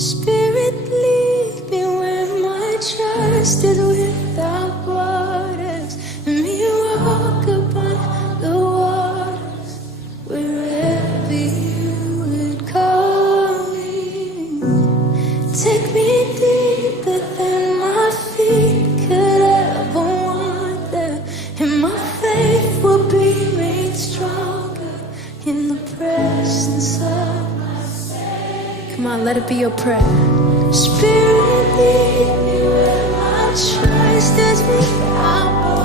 Spirit, lead me where my trust is without borders. Let me walk upon the waters wherever you would call me. Take me deeper than my feet could ever wander, and my faith will be made stronger in the presence of. Come on, let it be your prayer. Spirit, lead me where my trust is without